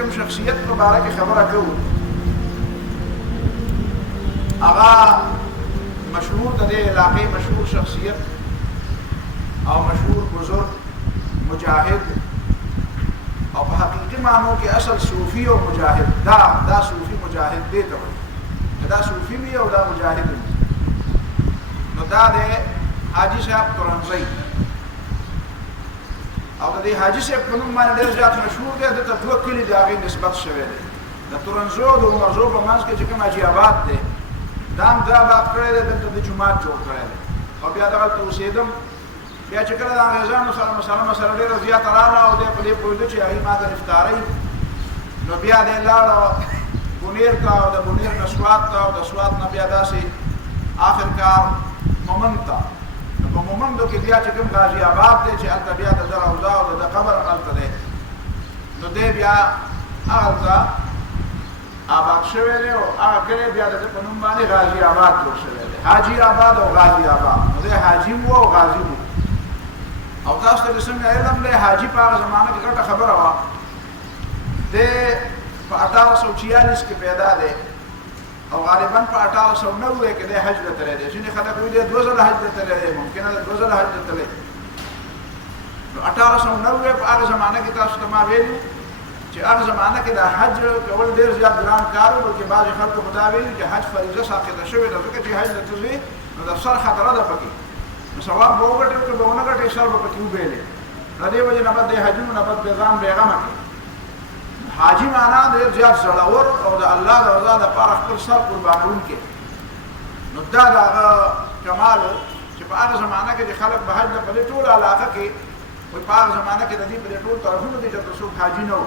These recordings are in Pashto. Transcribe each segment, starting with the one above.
کوم شخصیت مبارک خبره کوو هغه مشهور د دې علاقې مشهور شخصیت او مشهور بزرگ مجاهد او په حقیقي معنو کې اصل صوفي او مجاهد دا صوفي مجاهد دی ته دا صوفي وي او دا مجاهد وي نو دا د حاجی صاحب ترنزی او د دې حاجی صاحب په نوم باندې ډېر زیات مشهور دی د دوه کلي د هغې نسبت شوی دی د ترنزو د عمرزو په منځ کې چې کوم حاجي آباد دی دا هم دا آباد کړی دی دلته د جومات جوړ کړی دی او بیا دغلته اوسېدم بیا چې کله د انګریزانو سره مسله ډېره زیاته راغله او دی په دې پوهېده چې هغوی ما ته افطارۍ نو بیا دی لاړه بونیر ته او د بونیر نه سوات ته او د سوات نه بیا داسې آخر کار مومند ته نو په مومندو کې بیا چې کوم غازي آباد دی چې هلته بیا د ده روضه او د ده قبر هلته دی نو دی بیا هغلته آباد شوی دی او هغه کلی بیا د ده په نوم باندې غازي آباد جوړ شوی دی حاجي آباد او غازي آباد نو دی حاجي و او غازي و او تاسو ته څنګه علم دی حاجي په هغه زمانه کې ګټه خبره وه دی په 1846 کې پیدا دی او غالبا په 1890 کې دی حج ته تللی دی ځینې خلک وایي دی 2 ځله حج ته تللی دی ممکنه ده 2 ځله حج ته تللی نو 1890 په هغه زمانه کې تاسو ته ما ویلي چې هغه زمانه کې د حج کول ډېر زیات ګران کار و بلکې بعضې خلکو خو دا ویلي چې حج فریضه ساقطه شوې ده ځکه چې حج ته ځې نو د سر خطره ده پکې نو ثواب به وګټې که به ونه ګټې سر به پکې وبیلې د دې وجې نه به د حجونو نه به بېغام بېغمه کړي حاجي معنا ډېر زیات زړور او د الله د رضا دپاره خپل سر قربانوونکی نو دا د هغه کمال و چې په هغه زمانه کې چې خلک به حج ته په دې ټوله علاقه کې وایي په هغه زمانه کې د دې په دې ټول طرفونو کې چېرته څوک حاجي نه و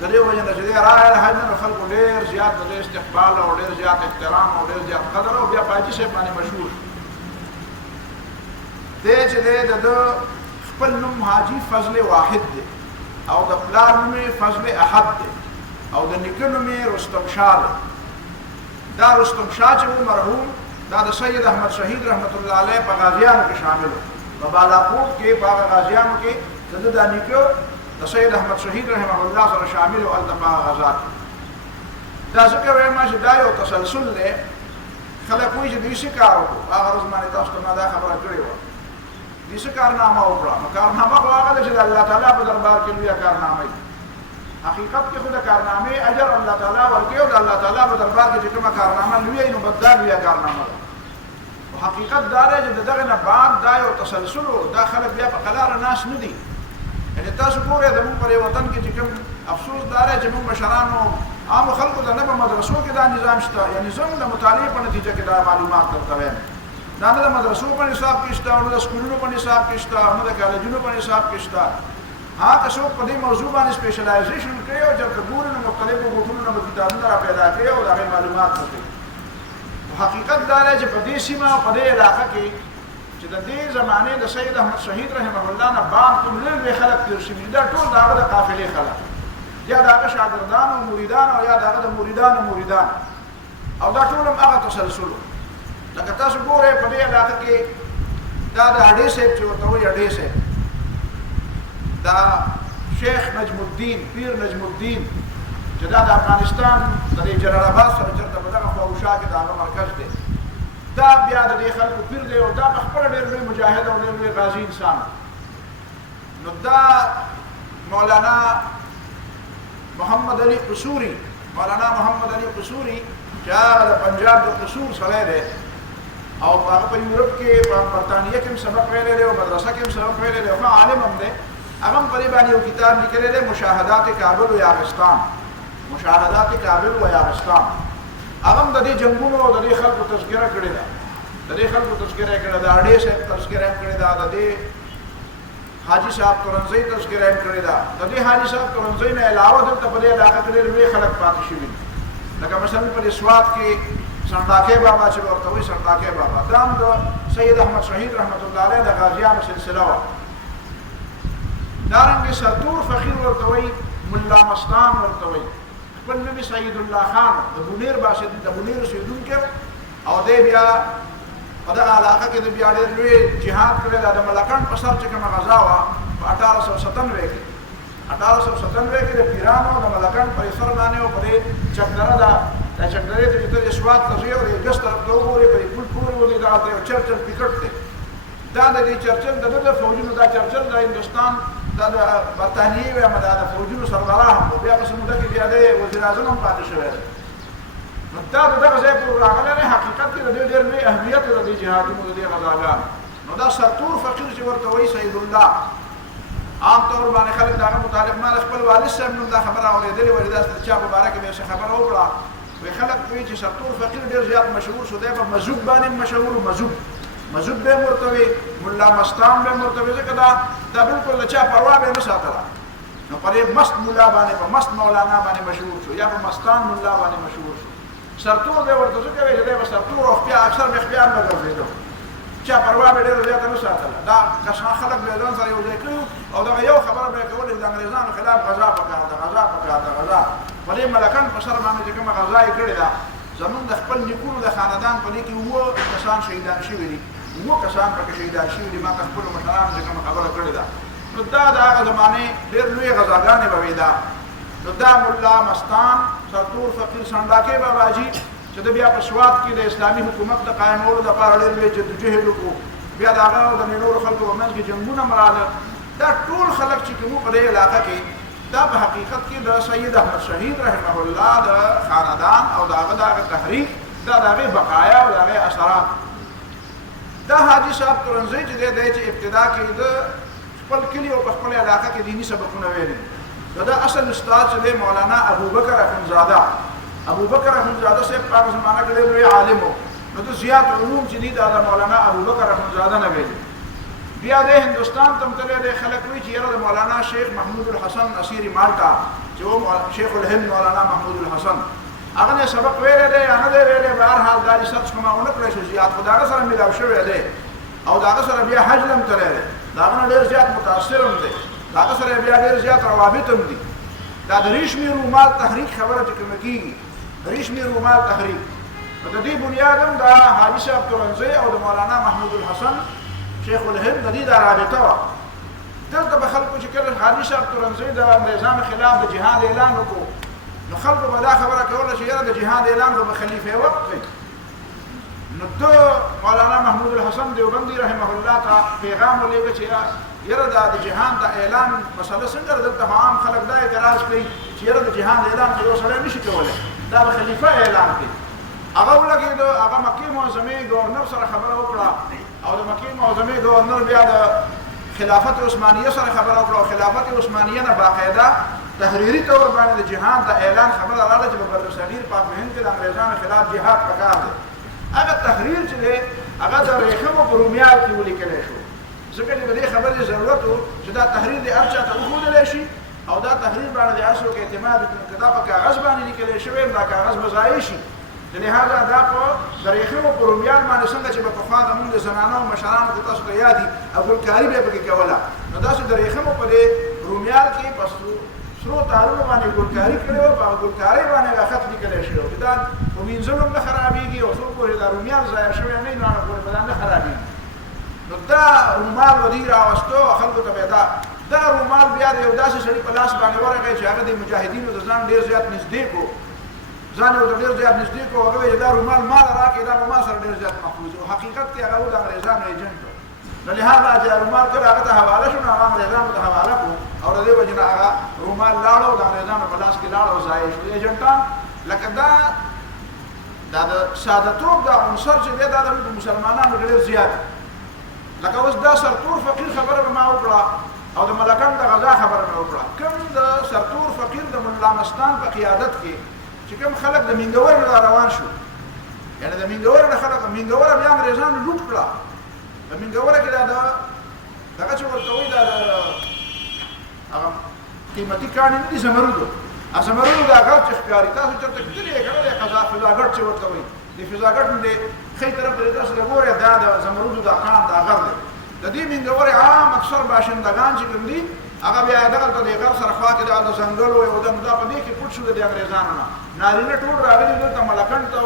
د دې وجې نه چې دی راغی حج نه نو خلکو ډېر زیات د دې استقبال او ډېر زیات احترام او ډېر زیات قدر او بیا په حاجي صاحب باندې مشهور دی چې دی د ده خپل نوم حاجي فضل واحد دی او د پلار نوم یې فضل احد دی او د نیکه نوم یې رستم شاه دی دا رستم شاه چې و مرحوم دا د سید احمد شهید رحمت الله علیه په غازیانو کې شامل و په بالاکوټ کې په هغه غازیانو کې د ده دا نیکه د سید احمد شهید رحمه الله سره شامل و هلته په هغه غزا کې دا ځکه وایم چې دا یو تسلسل دی خلک وایي چې دوی څه کار وکړو هغه ورځ باندې تاسو ته ما دا خبره کړې وه دوی څه کارنامه وکړه نو کارنامه خو هغه ده چې د الله تعالی په دربار کې لویه کارنامه وي حقیقت کې خو د کارنامې اجر الله تعالی ورکوي او د الله تعالی په دربار کې چې کومه کارنامه لویه وي نو بس دا لویه کارنامه ده خو حقیقت دا دی چې د دغه نه بعد دا یو تسلسل و دا خلک بیا په قلاره ناست نه دي یعنې تاسو ګورئ زموږ په دې وطن کې چې کوم افسوس دا دی چې موږ مشرانو عامو خلکو ته نه په مدرسو کې دا نظام شته یعنې زموږ د مطالعې په نتیجه کې دا معلومات درته وایم دا نه د مدرسو په نصاب کې شته او نه د سکولونو په نصاب کې شته او نه د کالجونو په نصاب کې شته ها که څوک په دې موضوع باندې سپیشلایزیشن کوي او چېرته ګوري نو مختلفو ګوټونو نه به کتابونه را پیدا کوي او د هغې معلومات ورکوي حقیقت دا دی چې په دې سیمه او په دې علاقه کې چې د دې زمانې د سید احمد شهید رحمه الله نه بعد کوم لوی لوی خلک تېر شوي دا ټول د هغه د قافلې خلک یا د هغه شاګردان او مریدان او یا د هغه د مریدانو مریدان او دا ټول هم هغه تسلسل لکه تاسو ګورئ په دې علاقه کې دا د اډې صاحب چې ورته وایي اډې صاحب دا شیخ نجم الدین پیر نجم الدین چې دا د افغانستان د دې جلال آباد سره چېرته په دغه خواوشا کې د هغه مرکز دی دا بیا د دې خلکو پیر دی او دا په خپله ډېر لوی مجاهد او ډېر لوی غازي انسان نو دا مولانا محمد علي قصوري مولانا محمد علي قصوري چې هغه د پنجاب د قصور سړی دی او هغه په یورپ کې په برطانیه کې هم سبق ویلی دی او مدرسه کې هم سبق ویلی دی او ښه عالم هم دی هغه هم په دې باندې یو کتاب لیکلی دی مشاهدات کابل و یاغستان مشاهدات کابل و یاغستان هغه هم د دې جنګونو او د دې خلکو تذکره کړې ده د دې خلکو تذکره یې کړې ده اډې صاحب تذکره یې کړې ده د دې حاجي صاحب ترنزی تذکره یې کړې ده د دې حاجي صاحب ترنزی نه علاوه دلته په دې علاقه کې ډېر لوی خلک پاتې شوي دي لکه مثلا په دې سوات کې سنډاکې بابا چې ورته وایي سنډاکې بابا دا هم د سید احمد شهید رحمت الله علیه د غازیانو سلسله وه دارنګې سرتور فقیر ورته وایي ملا مستان ورته وایي خپل نوم یې سعید الله خان د بونیر د بونیر اوسېدونکی او دی بیا په دغه علاقه کې د بیا ډېر لوی جهاد کړی دا د ملکنډ په سر چې کومه غزا وه په 1897 کې 1897 کې د پیرانو د ملکان پر سر باندې او په چکدره دا چکدره ته د سواد ته یو د ګس طرف ته وګوري په پول پورې ودی دا چرچل پکټ دی دا د چرچل د فوجونو دا چرچل د هندستان د برتانیې و امدا د فوجونو سردار هم بیا په سموده کې بیا د وزیر اعظم هم پاتې شوی نو دا دغه ځای پر راغلی حقیقت کې د ډېر لوی اهمیت د دې جهادونو د دې غزاګانو نو دا سرتور فقیر چې ورته وایي سید الله عام طور باندې خلک دغه متعلق ما خپل والد صاحب نو دا خبره اورېدلې وه دا چا مبارک به څه خبره وکړه وی خلک وایي چې سرتور فقیر ډېر زیات مشهور شو دی په مذوب باندې مشهور مذوب به مرتوي مولا مستان به مرتوي ځکه دا بالکل د چا پروا به نه ساتله نو پرې مست مولا باندې په مست مولانا باندې مشهور شو یا په مستان مولا باندې مشهور شو سرتور به ورته ځکه وایي چې دی به سرتور او خپیا اکثر به خپیان نه ګرځېده چا پروا به ډېره زیاته نه ساتله دا کسان خلک به ځان سره یو ځای کړي او دغه یو خبره به یې کوله چې د انګرېزانو خلاف غذا پکار ده غذا په دې ملکان په سر باندې چې کومه غذا یې کړې ده زمونږ د خپل نیکونو د خاندان په دې کې اووه کسان شهیدان شوي دي اووه کسان پکې شهیدان شوي دي ما ته خپلو مشرانو چې کومه خبره کړې ده نو دا د هغه زمانې ډېر لویې غذاګانې به وې ده نو دا ملا مستان سرتور فقیر سنډاکې باباجي چې د بیا په سوات کې د اسلامي حکومت د قایمولو دپاره ډېر لوی جدوجهد وکړو بیا د هغه د نورو خلکو په منځ کې جنګونه مراله دا ټول خلک چې کومو په دې علاقه کې دا په حقیقت کې د سید احمد شهید رحمه الله د خاندان او د هغه دغه تحریک دا د هغې بقایا او د هغې اثرات دا حاجي صاحب ترنزی چې دی چې ابتدا کې د خپل کلي او په خپل علاقه کې دیني سبقونه ویلي دا اصل استاد چې دی مولانا ابوبکر اخندزاده صاحب په هغه زمانه کې ډېر لوی عالم و نو د زیات علوم چې دي دا د مولانا ابوبکر اخندزاده نه ویلي بیا د هندوستان ته تللی دی خلک وایي چې یاره د مولانا شیخ محمود الحسن اسیری مالټا چې و شیخ الهند مولانا محمود الحسن هغه نه سبق ویلی دی یا نه دی ویلی به هر حال دا ریسرچ کومه ونه کړی شو زیات خو د هغه سره میلاو شوی دی او د هغه سره بیا حج هم تللی دی د هغه نه ډېر زیات متاثر هم دی د هغه سره بیا ډېر زیات روابط هم دي دا د ریشمي رومال تحریک خبره چې کومه کېږي ریشمي رومال تحریک نو د دې بنیاد هم د حاجي صاحب ترنزی او د مولانا محمود الحسن شیخ الهند د دې دا رابطه وه دلته به خلکو چې کله حاجي صاحب ترنزی د انګرېزانو خلاف د جهاد اعلان وکړو نو خلکو به دا خبره کوله چې یاره د جهاد اعلان به خلیفه وخت کوي نو ده مولانا محمود الحسن دیوبندي رحمه الله ته پیغام ولېږه چې یاره دا د جهاد د اعلان مسله څنګه دلته عام خلک دا اعتراض کوي چې یاره د جهاد اعلان خو یو سړی نشي کولی دا به خلیفه اعلان کوي هغه ولګېده هغه مکې معظمې ګورنر سره خبره وکړه او د مکې معظمې ګورنر بیا د خلافت عثمانیه سره خبره وکړه او خلافت عثمانیه نه باقاعده تحریري طور باندې د جهاد د اعلان خبره راغله چې په برصغیر پاک هند کې د انګرېزانو خلاف جهاد پکار دی هغه تحریر چې دی هغه د ریښمو په رومیال کې ولیکلی شو ځکه چې د دې خبرې ضرورت و چې دا تحریر د هر چا ته وښودلی شي او دا تحریر باندې د هر څوک اعتماد وکړي که دا په کاغذ باندې لیکلی شوی دا کاغذ به ضایع شي د لهذا دا په د ریښمو په رومیال باندې څنګه چې به پخوا زموږ د زنانو او مشرانو ته تاسو ته یاد دي ګلکاري به یې پکې کوله نو داسې د ریښمو په دې رومیال کې په سرو تارونو باندې ګلکاري کړې وه په هغه ګلکارۍ باندې هغه خط لیکلی شوی و چې دا په مینځلو هم نه خرابېږي او څو پورې دا رومیال ضایع شوی نه وي نو هغه پورې به دا نه خرابېږي نو دا رومال به دوی راوستو خلکو ته به دا رومال بیا د یو داسې سړي په لاس باندې ورغی چې هغه د مجاهدینو د ځان ډېر زیات نږدې کړو ځان یې ورته ډېر زیات نږدې کړو هغه وایي دا رومال ما له راکړې دا به ما سره ډېر زیات محفوظ و حقیقت کې هغه و د انګرېزانو ایجنټ و نو لهذا چې رومال کله هغه ته حواله شو نو هغه انګرېزانو ته حواله کړو او د دې وجې نه هغه رومال لاړ او د انګرېزانو په لاس کې لاړ او ضایع شو ایجنټان لکه دا د سادهتوب دا عنصر چې دی دا د مسلمانانو ډېر زیات لکه اوس دا سرتور فقیر خبره به ما وکړه او د ملکان د غذا خبره مې وکړه کوم د سرتور فقیر د ملا مستان په قیادت کې چې کوم خلک د مینګور نه روان شو یعنې د مینګور نه خلک مینګوره بیا انګرېزانو لوټ کړه په مینګوره کې دا دغه چې ورته وایي دا هغه قیمتي کاڼي نه دي زمرودو زمرودو دا غر چې ښکاري تاسو چېرته کتلي یې که نه دی فضاګټ چې ورته وایي د فضاګټ نه دی ښی طرف ته تاسو ته ګورئ دا د زمرودو دا کان دا غر دی د دې مینګورې عام اکثر باشندگان چې کوم دي هغه بیا دغلته د غر سره خوا کې د ځنګل و یو دم دا په دې کې پټ شو د انګرېزانو نه نارینه ټول راغلي دلته ملکان ته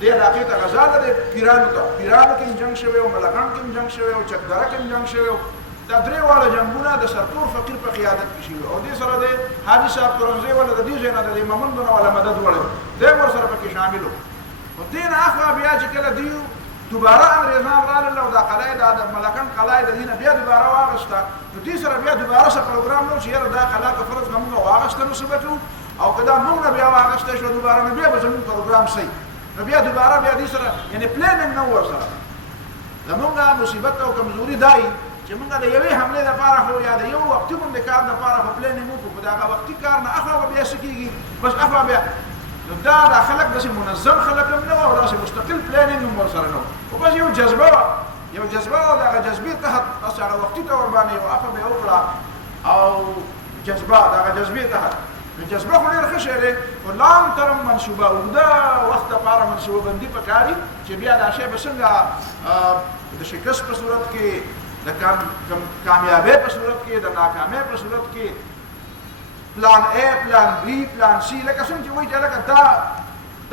دې علاقې ته غذا ده د پیرانو ته پیرانو کې هم جنګ شوی و ملکان کې هم جنګ شوی و چکدره کې هم جنګ شوی و د دا درې واړه جنګونه د سرتور فقیر په قیادت کې شوي او دې سره د حاجي صاحب ترنزي ولا د دې ځای نه د امامندونه ولا مدد وړی دی ورسره پکې شامل و او دې نه اخوا بیا چې کله دیو دوباره انګریزان راغلل او دا قلعه د ملکان قلعه د دې نه بیا دوباره واغسته نو دې سره بیا دوباره څه پروګرام نو چې یاره دا قلعه که فرض موږ واغسته نو څه وکړو او که دا موږ نه بیا واغسته شو دوباره نو بیا به زموږ پروګرام صحیح نو بیا دوباره بیا دې سره یعنې پلانینګ نه و ورسره زمونږ مصیبت او کمزوري دای چې موږ د یوې حملې دپاره خو یا د یو وختي غوندې کار دپاره خو پلانینګ وکړو خو د هغه وختي کار نه اخوا به بیا څه کېږي بس اخوا بیا نو دا خلک داسې منظم خلک هم نه وو او داسې مستقل پلانینګ هم ورسره نه و خو بس یو جذبه وه او د هغه جذبې تحت بس هغه وختي طور باندې یو افه به یې وکړه او جذبه د هغه جذبې تحت نو جذبه خو ډېر ښه شی دی خو لانګ ترم منصوبه اوږده وخت دپاره منصوبه بندي پکار دي چې بیا دا شی به څنګه د شکست په صورت کې د کامیابۍ په صورت کې د ناکامۍ په صورت کې پلان A پلان B پلان C لکه څنګه چې وایي چې لکه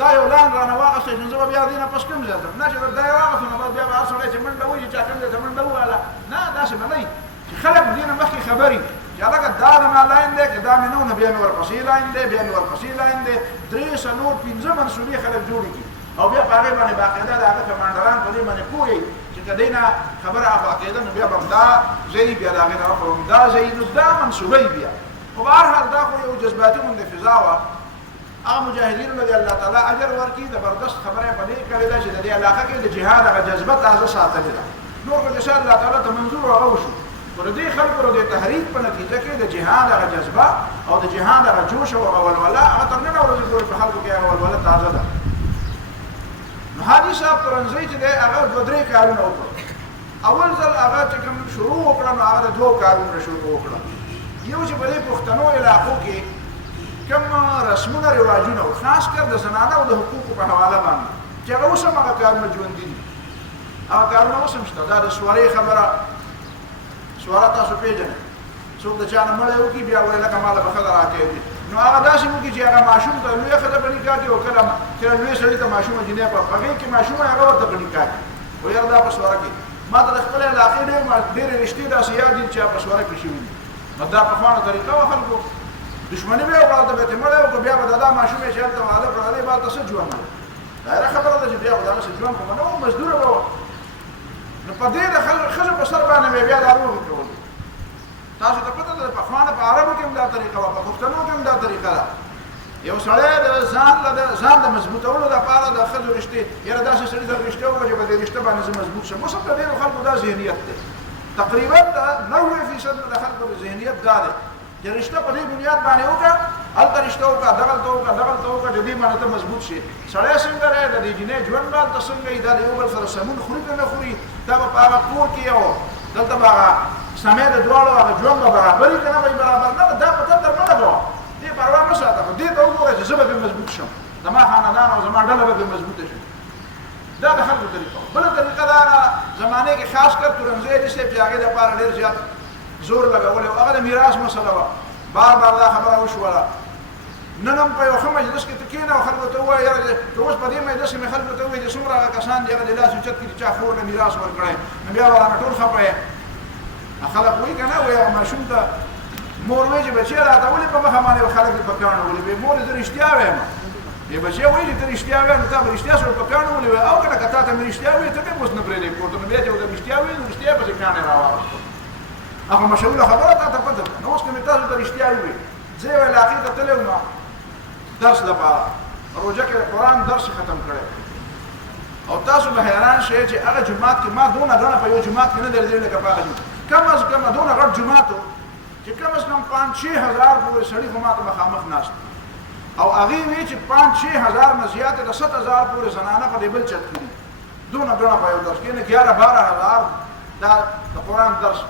دا یو لان رانه واغستی نو زه به بیا دې نه پس کوم ځای ځم نه چې دا یې واغستو نو بس بیا به هر سړی چې منډه وایي چې چا کوم ځای ته منډه ووهله نه داسې به نه وي چې خلک دې نه مخکې خبري چې هلکه دا زما لاین دی که دا مې نه و نو بیا مې ورپسې لاین دی بیا مې ورپسې لاین دی 3 4 5 منصوبې خلک جوړې کړي او بیا په هغې باندې باقاعده د هغه کمانډران په دې باندې پوهېږي چې که دې نه خبره افا کېده نو بیا به همدا ځای بیا د هغې نه وخت همدا ځای نو دا منصوبه بیا خو به هر حال دا خو یو جذباتي غوندې فضا وه هغه مجاهدینو له دې الله تعالی اجر ورکړي زبردست خبره یې په دې کړې ده چې د دې علاقه کې د جهاد هغه جذبه تازه ساتلې ده نور خو چې الله تعالی ته منظور هغه وشو خو د دې خلکو د تحریک په نتیجه کې د جهاد هغه جذبه او د جهاد هغه جوش او هغه ولوله هغه تر ننه ورځې پورې په خلکو کې هغه ولوله تازه ده نو حاجي صاحب ترنزی چې دی هغه 2-3 کارونه وکړل اول ځل هغه چې کوم شروع وکړه نو هغه د 2 کارونو شروع وکړه یو چې په دې پښتنو علاقو کې کوم رسمونه رواجونه او خاص کر د زنانه او د حقوقو په حواله باندې چې هغه اوس هم هغه کارونه ژوندي دي هغه کارونه اوس هم شته دا د سوارې خبره سواره تاسو پېژنئ څوک د چا نه مړی وکړي بیا وایي لکه ماله به ښځه راکوي نو هغه داسې وکړي چې هغه ماشوم ته لویه ښځه په نکاح کړي او کله لوی سړي ته ماشومه جینۍ په هغې کې ماشومه هغه ورته په نکاح کړي و یاره دا په سواره کې ما ته د خپلې علاقې ډېرې رشتې داسې یاد دي چې په سواره کې شوي دي نو دا پخوانه طریقه وه خلکو دشمني به یې وکړه ته به یې مړی وکړو بیا به د دا ماشوم یې چې هلته واده کړه هغې به هلته څه ژوند و ظاهره خبره ده چې بیا به دغسې ژوند خو به نه و مزدوره به وه نو په دې د ښځو په سر باندې مې بیا دا روغې کولې تاسو ته پته ده پخوانه په عربو کې هم دا طریقه وه په پښتنو کې هم دا طریقه ده یو سړی د ځان د مضبوطولو دپاره د ښځو رشتې یاره داسې سړي سره رشتې وکړه چې په دې رشته باندې زه مضبوط شم اوس هم د ډېرو خلکو دا ذهنیت دی تقریبا د 90% د خلکو د ذهنیت دا دی چې رشته په دې بنیاد باندې وکړه هلته رشته وکړه دغلته وکړه چې دې باندې ته مضبوط شي سړی څنګه دی د دې جینۍ ژوند به هلته څنګه وي دا د یو بل سره سمون خوري که نه خوري دا به په هغه کور کې او دلته به هغه سمې د دواړو هغه ژوند به برابر وي که نه به یې برابر نه دا په تندر مه لګوه دې پروا مه ساته خو دې ته وګوره چې زه به پرې مضبوط شم زما خاندان او زما ډله به پرې مضبوطه شي دا د خلکو طریقه بله طریقه دا زمانې کې خاص کر تورنزی دي صاحب چې هغې دپاره ډېر زیات زور لګولی و هغه د میراث مسله وه بار دا خبره وشوله نن هم په یو ښه مجلس کې ته کښېنه او خلکو ته ووایه یاره چې اوس په دې مجلس کې مې خلکو ته ووایي چې څومره هغه کسان دي هغه د لاس اوچت کړي چې چا خور له میراث ورکړی نو بیا به رانه ټول خفه یې خلک وایي که نه وایي هغه ماشوم ته مور وایي چې بچی راته ولې په مخه باندې خلک دې په کاڼو ولي وایي مور زه رښتیا وایم یې بچی وایي چې ته رښتیا وایې نو تا به رښتیا سره په کاڼو ولي وایي او که نه که تا ته مې رښتیا وایي ته مې اوس نه پرېږدې کور ته نو بیا چې ورته رښتیا وایي نو رښتیا پسې کاڼې راواغېستو هغه مشهوره خبره تا ته پته ده نو اوس که مې تاسو ته رښتیا ووایي زه یوې علاقې ته تللی وم درس لپاره روژه کې د قرآن درس ختم کړی او تاسو به حیران شئ چې هغه جومات کې ما دونه ګڼه په یو جومات کې نه درېدلې لکه په هغه جومات کم از کم دونه غټ جومات و چې کم از کم 5-6 هزار پورې سړي خو ما ته مخامخ ناست او هغې وایي چې 5-6 هزار نه زیاتې د 7 هزار پورې زنانه په دې بل چت کې دي دونه ګڼه په یو درس کې نه 11-12 هزار دا د قرآن درس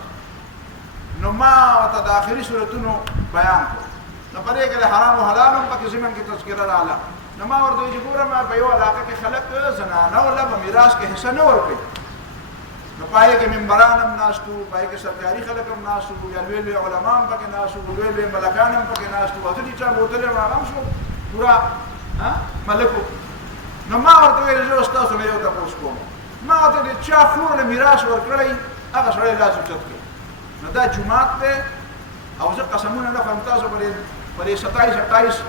نو ما ورته د آخري صورتونو بیان کړو نو په دې کې د حرام او حلال هم پکې ضمن کې تذکره راغله نو ما ورته وایي چې ګوره ما په یو علاقه کې خلک زنانه وله په میراث کې حصه نه ورکوي نو په هغې کې ممبران هم ناست وو په هغې کې سرکاري خلک هم ناست وو یا لوی لوی علما هم پکې ناست وو لوی لوی ملکان هم پکې ناست وو ته دې چا بوتلې هم هغه هم شو پوره ملک وو نو ما ورته ویل زه اوس تاسو نه یو تپوس کوم ما ورته د چا خور له میراث ورکړی هغه سړی لاس اوچت کړي نو دا جمعات دی او زه قسمونه نه خورم تاسو پرې 27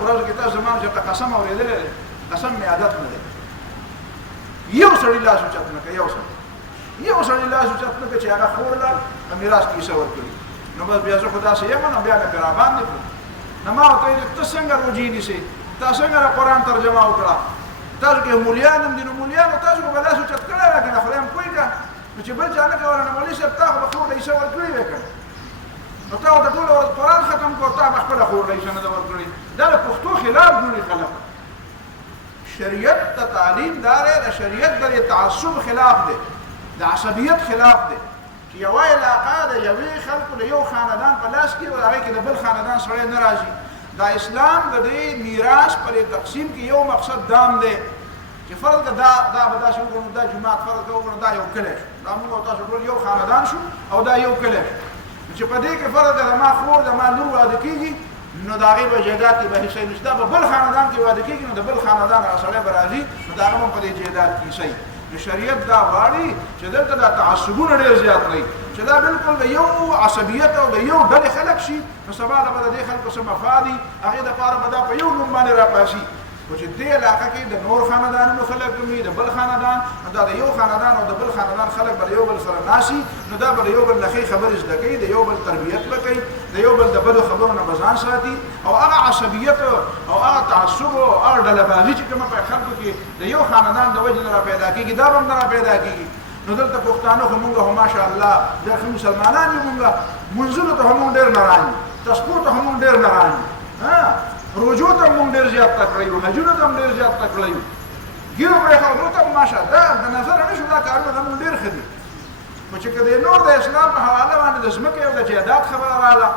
ورځو کې تاسو زما چې قسم اورېدلی دی قسم مې عادت نه دی یو سړي لاس اوچت نه کوي یو سړي لاس اوچت نه کوي چې هغه خور له میراث کې حصه ورکړي نو بس بیا زه خو داسې یم نو بیا مې پرې راباندې کړو نو ما ورته ویل ته څنګه روجې نیسې تا څنګه د قرآن ترجمه وکړه تاسو کې مولیان هم دي نو مولیانو تاسو خو به لاس اوچت کړی وی که نه خدای هم پوهېږه نو چې بل چا نه کوله نو مولوي صاحب تا خو به خور له حصه ورکړې وی که نو تا ورته ټوله ورځ قرآن ختم کړو تا به خپله خور له حصه نه ده ورکړې دا د پښتو خلاف جوړي خلک شریعت ته تعلیم دار دی د شریعت د تعصب خلاف دی د عصبیت خلاف دی چې یوه علاقه د یوې خلکو د یو خاندان په لاس کې او هغې کې د بل خاندان سړی نه راځي دا اسلام د دې میراث پر تقسیم کې یو مقصد دام دی چې فرض که دا به داسې وکړو دا جومات فرض که وکړو دا یو کلی شو دا موږ او تاسو ټول یو خاندان شو او دا یو کلی شو چې په دې کې فرض د ما خور د ما لور واده کېږي نو د هغې به جایداد کې به حصه نشته به بل خاندان کې واده کېږي نو د بل خاندان هغه سړی به راځي نو د هغه هم په دې جایداد کې حصه نو شریعت دا غواړي چې دلته دا تعصبونه ډېر زیات نه وي چې دا بالکل د یو عصبیت او د یو ډلې خلک شي نو سبا به د دې خلکو څه مفاد دي هغې دپاره به دا په یو نوم باندې راپاسي خو چې دې علاقه کې د نور خاندانونو خلک وي د بل خاندان نو دا د یو خاندان او د بل خاندان خلک به د یو بل سره ناسي نو دا به د یو بل نه ښې خبرې زده کوي د یو بل تربیت به کوي د یو بل د بدو خبرو نه به ځان ساتي او هغه عصبیت او هغه تعصب او هغه ډلهبازي چې کومه په خلکو کې د یو خاندان د وجې نه را پیدا کېږي دا به هم نه را پیدا کېږي نو دلته پښتانه خو مونږ خو ماشاءالله دا ښه مسلمانان یو مونږ منځونو ته هم ډېر نران یو تسبو ته هم ډېر نران یو روجو ته هم ډېر زیات تکړه یو حجونو ته هم ډېر زیات تکړه یو ګیرو پرېښودلو ته هم ماشاءالله د نظره نه شو دا کارونه زمونږ ډېر ښه دي خو چې که د نور د اسلام په حواله باندې د ځمکې او د جایداد خبره راغله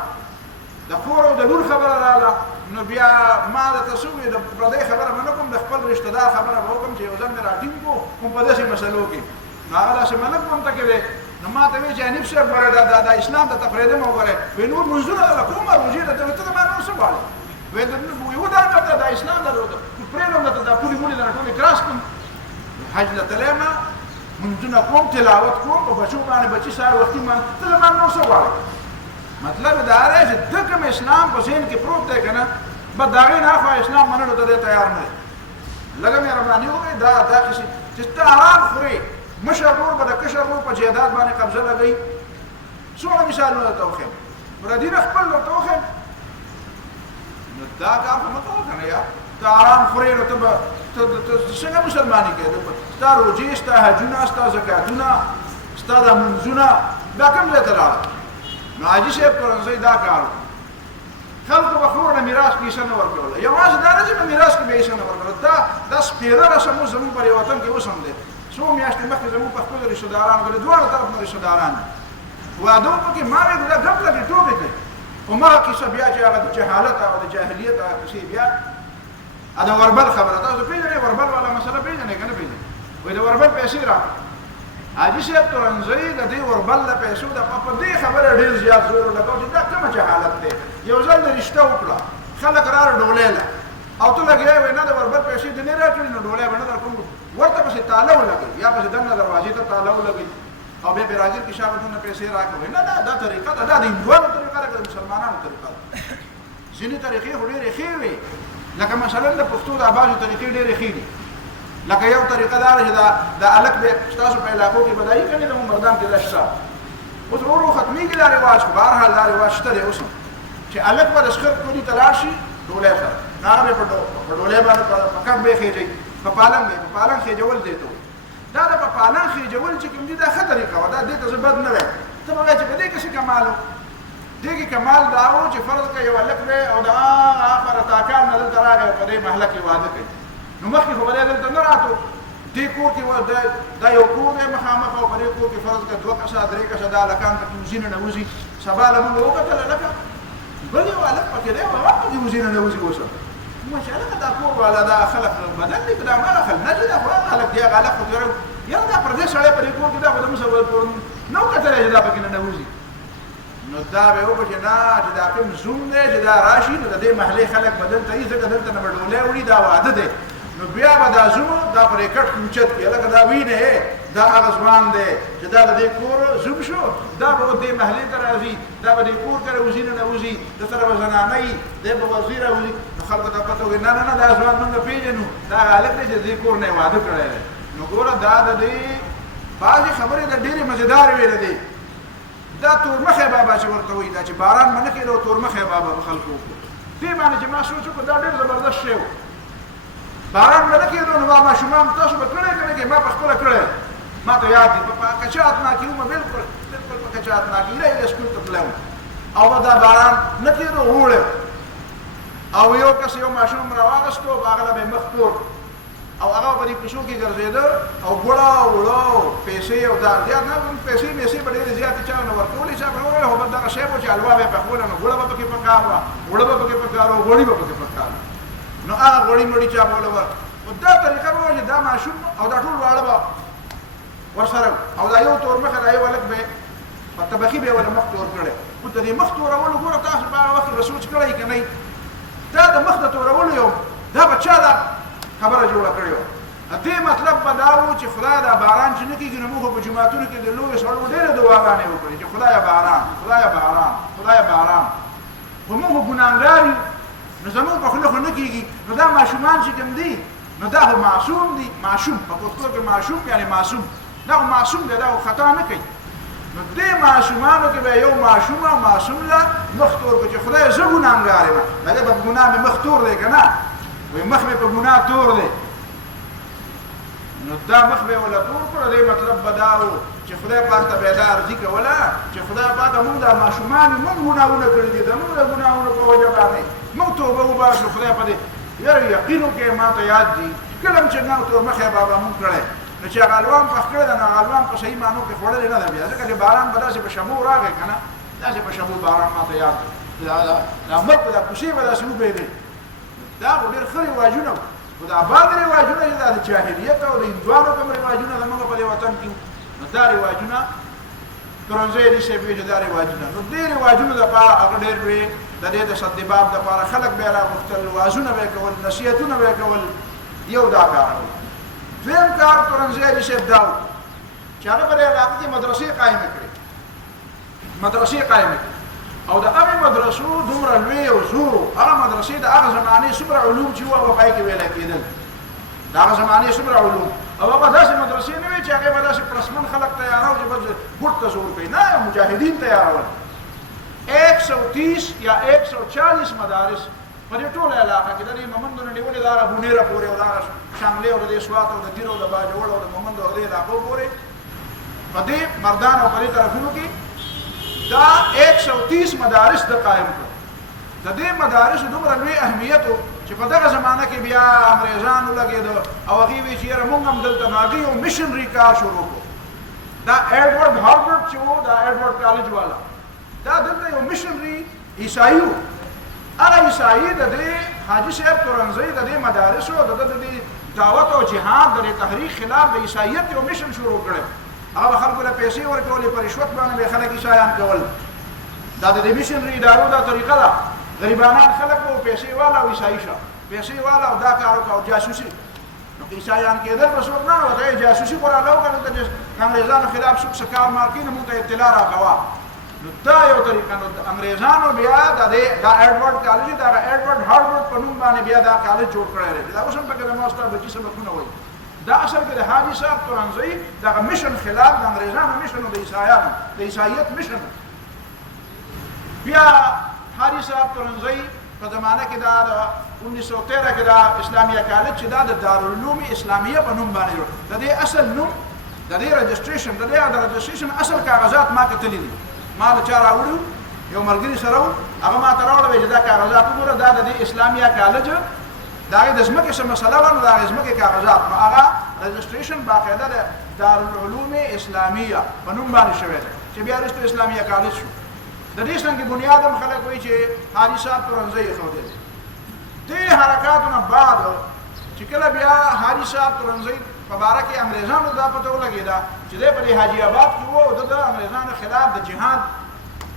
د خور او د لور خبره راغله نو بیا ما درته څه وویل د پردۍ خبره به نه کوم د خپل رشته دار خبره به وکړم چې یو ځل مې راټینګ کړو کوم په داسې مسلو کې نو هغه داسې ملک به هم ته کې دی نو ما ته ویل چې حنیف صاحب ګوره دا اسلام ته تفریدم او ګوره وایي نور منځونه دله کومه روژې ده ته ته ما نور څه غواړې وایي دا اسلام ده پرېږدم درته دا پولې مولې درنه ټولې کراس کړم حج له تللی ما منځونه کوم تلاوت کوم په بچو باندې بچي سهار وختي ما ته زما نور څه غواړې مطلب دا دی چې ده کوم اسلام په ذهن کې پروت دی که نه بس د هغې نه اخوا اسلام منلو ته دی تیار نه دی لږه مهرباني وکړئ دا قسې چې ته حرام خورې مشر ورور به د کشر ورور په جایداد باندې قبضه لګوي څومره مثالونه درته وښیم پردي نه خپل درته وښیم نو دا کار خو مه کوه که نه یا ته حرام خورې نو ته به څنګه مسلماني کوې ستا روجې ستا حجونه ستا زکاتونه ستا دا منځونه دا کوم ځای ته لاړه نو حاجي صاحب کرنځی دا کار خلکو به خور نه میراث کې حصه نه ورکوله یوازې دا نه چې په میراث کې به حصه نه ورکوله دا سپېره رسم اوس زموږ په وطن کې اوس هم دی څو میاشتې مخکې زموږ په خپلو رشته دارانو کې د دواړو طرف نه رشته داران واده وکړي ما ویل دا ګپ لګې ټوکې کوي خو ما کیسه بیا چې هغه د جهالت او د جاهلیت هغه کیسې بیا دا وربل خبره تاسو پېژنئ وربل والا مسله پېژنئ که نه پېژنئ وایي د وربل پیسې راکړه حاجي صاحب تورنځی د دې وربل د پیسو د په دې خبره ډېر زیات زور ولګاو چې دا کومه جهالت دی یو ځل د رشته وکړه خلک راغله ډولۍ له او ته لګیا وایي نه د وربل پیسې دې نه راکړي نو ډولۍ به نه درکوم ورته پسې تاله ولګوي یا پسې دننه دروازې ته تاله ولګوي او بیا براجل کې شاګه دونه پیسې راکوي نه دا طریقه ده دا د هندوانو طریقه ده که د مسلمانانو طریقه ده ځینې طریقې خو ډېرې ښې وي لکه مثلا د پښتو د بعضې طریقې ډېرې ښې دي لکه یو طریقه دا ده چې دا هلک به ستاسو په علاقو کې به دا یي که نه د مردان کې دا شته اوس ورو ورو ختمېږي دا رواج خو بهرحال دا رواج شته دی اوس هم چې هلک به د شخر کلي ته لاړ شي ډولۍ سره نو هغه به په ډولۍ باندې په کم به یې خېجوي په پالنګ به په پالنګ خېجول دی ته دا د په پالنګ خېجول چې کوم دي دا ښه طریقه وه دا دې ته زه بد نه وایم ته به وایې چې په دې کې څه کمال و دې کې کمال دا و چې فرض کړه یو هلک دی او د هغه رتاکان نه دلته راغی او په دې محله کې واده کوي نو مخکې خو به دی دلته نه راتو دې کور کې دا یو کور دی مخامخ او په دې کور کې فرض کړه 2 کسه 3 کسه دا هلکان پکې وځي نه نوځي سبا له موږ وکتل هلکه بل یو هلک پکې دی او هغه پکې وځي نه نوځي اوس ماشاء الله دا کور والا دا خلک بدل دي دا مالا خل نه دي دا خلک دی هغه هلک خو یا دا پردې سړی په دې کور کې دا خو د مسلمان کور نه وکتلی چې دا پکې نه نوځي نو دا به وکړو چې نه چې دا کوم زوم دی چې دا راشي نو د دې محلې خلک به دلته وي ځکه دلته نه به ډولۍ وړي دا واده دی نو بیا به دا زوم دا پرې کټ اوچت کړي هلکه دا وینې دا هغه ځوان دی چې دا د دې کور زوم شو دا به دې محلې ته راځي دا به دې کور ته راوځي نه وځي د سره به زنانه وي دی به وزیر راوځي نو خلکو ته پته وي نه نه نه دا ځوان موږ پېژنو دا هلک دی چې دې کور نه یې واده کړی دی نو ګوره دا د دې بعضې خبرې د ډېرې مزېدارې وې د دې دا تورمخی بابا چې ورته وایي دا چې باران به نه کېده او تورمخی بابا به خلکو وکړو دې باندې چې ما سوچ وکړو دا ډېر زبردست شی و باران به نه کېدو نو ما ماشومان تاسو به کړی که نه کې ما پخپله کړی ما ته یاد دي په کچات ناکې ومه بلکل په کچات ناکې ایله ایله سکول ته تللی او به دا باران نه کېدو وړی او یو کس یو ماشوم راواغستو هغه له به مخ تور او هغه په دې پیسو کې ګرځېده او ګوړه وړو پیسې او دا زیات نه پیسې میسې به ډېرې زیاتې چا نه ورکولې چا به نه وویل خو بس دغه شی به چې حلوا به یې پخوله نو ګوړه به پکې پکار وه وړه به پکې پکار وه غوړي به پکې پکار وه نو هغه غوړي مړي چا به ولور نو دا طریقه به وه چې دا ماشوم او دا ټول واړه به ورسره او دا یو تورمخی دا یو هلک به په طبخي به یې ولې مخ تور کړی خو د دې مخ تورولو ګوره تاسو په هغه وخت به سوچ کړی که نه دا د مخ د تورولو یو دا به چا دا خبره جوړه کړې وه دې مطلب به دا و چې خدای دا باران چې نه کېږي نو موږ په جوماتونو کې د لویو سړو ډېرې دعاګانې وکړې چې خدایه باران خدایه باران خدایه باران خو موږ ګناهګار یو نو زموږ په خوله خو نه کېږي نو دا ماشومان چې کوم دي نو دا خو معصوم دي ماشوم په پښتو کې معشوم یعنې معصوم دا خو معصوم دی دا خو خطا نه کوي نو دې ماشومانو کې به یو ماشومه معصوم له مخ تور کړو چې خدایه زه ګناهګار یم هغې به په ګناه مې مخ تور دی که نه وایي مخ مې په ګناه تور دی نو دا مخ به ولا تور کړو دې مطلب به دا و چې خدای پاک ته به دا عرضي کوله چې خدای پاک موږ دا ماشومان موږ ګناهونه کړي دي زموږ د ګناهونو په وجه باندې موږ توبه وباسو خدای په دې یاره یقین وکړې ما ته یاد دي کله هم چې نه تورمخی بابا موږ کړی نو چې هغه حلوا هم پخ کړی ده نو هغه حلوا هم په صحیح معنو کې خوړلې نه ده بیا ځکه چې باران به داسې په شبو راغی که نه داسې په شبو باران ما ته یاد دی دا مړ په دا کوڅې به داسې وبهېدې دا خو ډېر ښه رواجونه وو خو دا بعض رواجونه چې دا د جاهلیت او د هندوانو کوم رواجونه زموږ په دې وطن کې نو دا رواجونه ترنځی علي صاحب وایي چې دا رواجونه نو دې رواجونو دپاره هغه ډېر وې د دې د صدباب دپاره خلک به یې راغوښتل وعظونه به یې کول نصیحتونه به یې کول یو دا کار و دویم کار ترنځی علي صاحب دا و چې هغه به د علاقې کې مدرسې قایمې کړې مدرسې قایمې کړې او د هغې مدرسو دومره لوی او زور هغه مدرسې د هغه زمانې څومره علوم چې وو هغه پای کې ویلی کېدل د هغه زمانې څومره علوم او هغه داسې مدرسې نه وې چې هغې به داسې پرسمن خلک تیارول چې بس ګوټ ته زور کوي نه مجاهدین تیارول 130 یا 140 مدارس په دې ټوله علاقه کې د دې مومندو نه نیولې د هغه بونیره پورې او د هغه شانګلې او د دې سوات او د تیر او د باجوړ او د مومندو او دې علاقو پورې په دې مردان او په دې طرفونو کې دا 130 مدارس د قائم کړو د دې مدارسو دومره لوی اهمیت و چې په دغه زمانه کې بیا انګریزان ولګېدل او هغې وایي چې یاره موږ هم دلته نو هغې یو مشنري کار شروع کړو دا ایډورډ هارورډ چې و دا ایډورډ کالج والا دا دلته یو مشنري عیسایي و هغه عیسایي د دې حاجي صاحب ترنځی د دې مدارسو د دې دعوت او جهاد د تحریک خلاف د عیسایت یو مشن شروع کړی هغه خلکو له پیسې ورکولې په رشوت باندې به خلک عیسایان کول دا د دې مشنري ادارو دا طریقه ده غریبانان خلک به پیسې والا او عیسایي شه پیسې والا او دا کار وکړه او جاسوسي نو که عیسایان کېدل به څوک نه ورته جاسوسي خو راله وکړه دلته چې انګریزانو خلاف څوک څه کار مار کړي نو موږ ته اطلاع راکوه نو دا یو طریقه نو انګریزانو بیا دا ایډورډ کالج دا ایډورډ هارورډ په نوم باندې بیا دا کالج جوړ کړی دی دا اوس هم پکې د ماسټر بچي سبقونه وایي دا اصل کې د حاجي صاحب ترنځی دغه مشن خلاف د انګریزانو مشن او د عیسایانو د عیسایت مشن بیا حاجي صاحب ترنځی په زمانه کې دا 1913 کې دا اسلامیه کالج چې دا د دارالعلوم اسلامیه په نوم باندې جوړ د دې اصل نوم د دې رجسټریشن د رجسټریشن اصل کاغذات ما کتلي دي ما له چا راوړو یو ملګري سره و هغه ما ته راوړل چې دا کاغذات وګوره دا د دې اسلامیه کالج دا د ځمکې څه مسله وه نو د هغې ځمکې کاغذات نو هغه رجسټریشن باقاعده د دارالعلوم اسلامیه په نوم باندې شوی دی چې بیا وروسته اسلامیه کالج شو د دې څنګه بنیاد هم خلک وایي چې حاجي صاحب ترنځی ایښودی دی دې حرکاتو نه بعد چې کله بیا حاجي صاحب ترنځی په باره کې انګریزانو دا پته ولګېده چې دی په دې حاجي آباد کې و او د انګریزانو خلاف د جهاد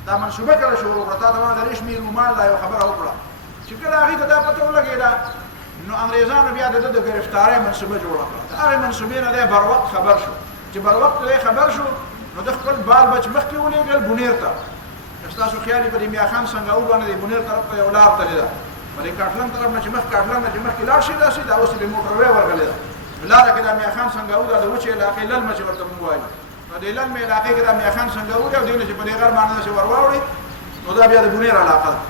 دا منصوبه کله شروع کړه تا ته ما د ریشمي رومان لا یو خبره وکړه چې کله هغې ته دا پته ولګېده نو انګریزانو بیا د ده د ګرفتارۍ منصوبه جوړه کړه د هغې منصوبې نه دی بر وخت خبر شو چې بر وخت خبر شو نو د خپل بال بچ مخکې ولېږل بونیر ته. ستاسو خیال په دې میا خان څنګه و باندې بونیر طرف ته یو لار تللی ده، ولې کاټلن طرف نه چې مخکې لاړ شي داسې دا اوس د موټر وې ورغلی ده. لاره کې د میا خان څنګه و د وچې علاقې للمه چې ورته مونږ وایو، نو د للمې علاقې کې د میا خان څنګه و او دې چې په دې غر باندې چې ور واوړي نو دا بیا د بونیر علاقه ده.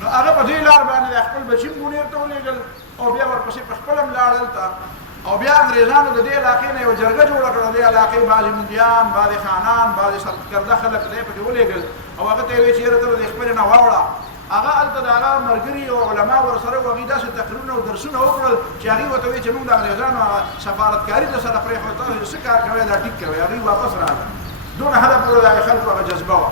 نو هغه په دې لار باندې خپل بچی بونیر ته ولېږل او بیا ورپسې په خپل لاړ دلته او بیا انګريزانو د دې علاقې نه یو جرګه جوړه کړه. د علاقې بعضې مندیان، بعضې خانان، بعضې سرکرده خلک دی پکې ولېږل او هغه ته یې ویل چې یاره ته به د خپلې نه واوړه. هغه هلته د هغه ملګري او علما ورسره وو، هغوی داسې تقریرونه او درسونه وکړل چې هغوی ورته ویل چې موږ د انګرېزانو سفارتکاري درسره پرېښوده، تاسو څه کار کوئ دا ټیک کوئ. هغوی واپس راغلل. دونه حده پورې د هغې خلکو هغه جذبه وه.